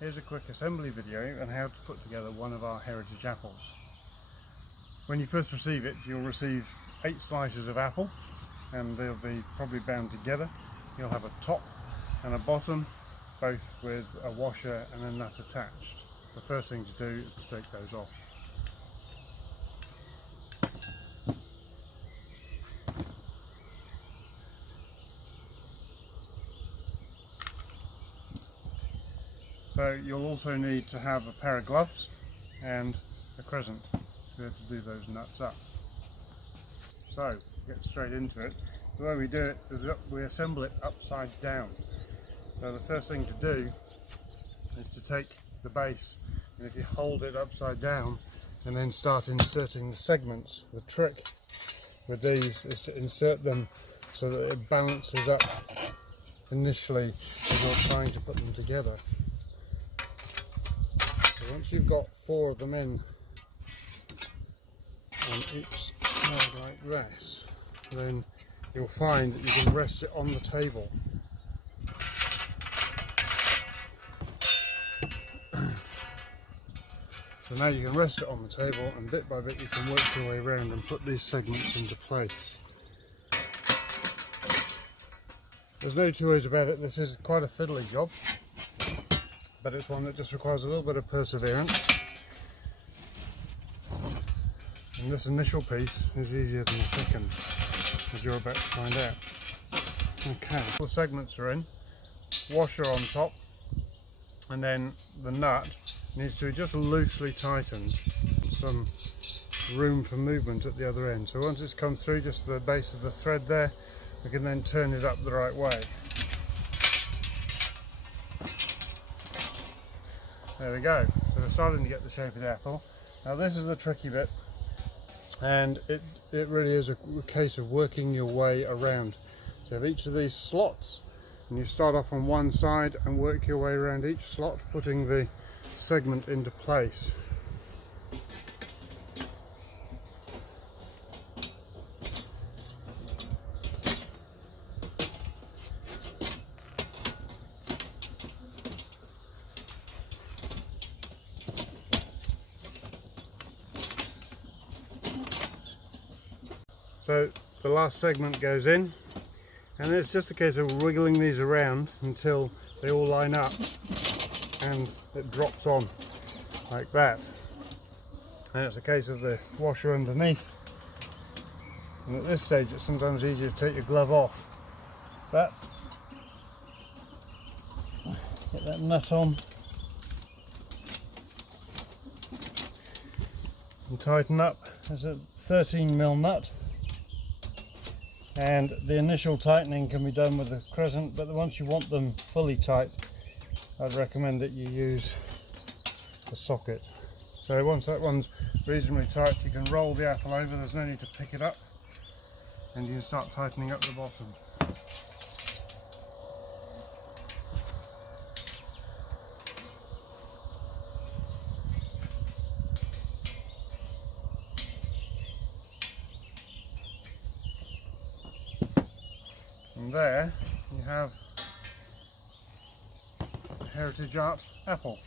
Here's a quick assembly video on how to put together one of our heritage apples. When you first receive it, you'll receive 8 slices of apple, and they'll be probably bound together. You'll have a top and a bottom, both with a washer and a nut attached. The first thing to do is to take those off. So you'll also need to have a pair of gloves and a crescent to be able to do those nuts up. So, get straight into it. The way we do it is we assemble it upside down. So the first thing to do is to take the base, and if you hold it upside down and then start inserting the segments, the trick with these is to insert them so that it balances up initially as you're trying to put them together. So once you've got 4 of them in on each side like this, then you'll find that you can rest it on the table. So now you can rest it on the table, and bit by bit you can work your way around and put these segments into place. There's no two ways about it. This is quite a fiddly job, but it's one that just requires a little bit of perseverance. And this initial piece is easier than the second, as you're about to find out. Okay, all the segments are in, washer on top, and then the nut needs to be just loosely tightened, some room for movement at the other end. So once it's come through just the base of the thread there, we can then turn it up the right way. There we go. So we're starting to get the shape of the apple. Now this is the tricky bit, and it really is a case of working your way around. So you have each of these slots, and you start off on one side and work your way around each slot, putting the segment into place. So the last segment goes in, and it's just a case of wiggling these around until they all line up and it drops on like that. And it's a case of the washer underneath, and at this stage it's sometimes easier to take your glove off. But get that nut on and tighten up. There's a 13mm nut, and the initial tightening can be done with a crescent, but once you want them fully tight, I'd recommend that you use a socket. So once that one's reasonably tight, you can roll the apple over. There's no need to pick it up, and you can start tightening up the bottom. And there you have a heritage art apple.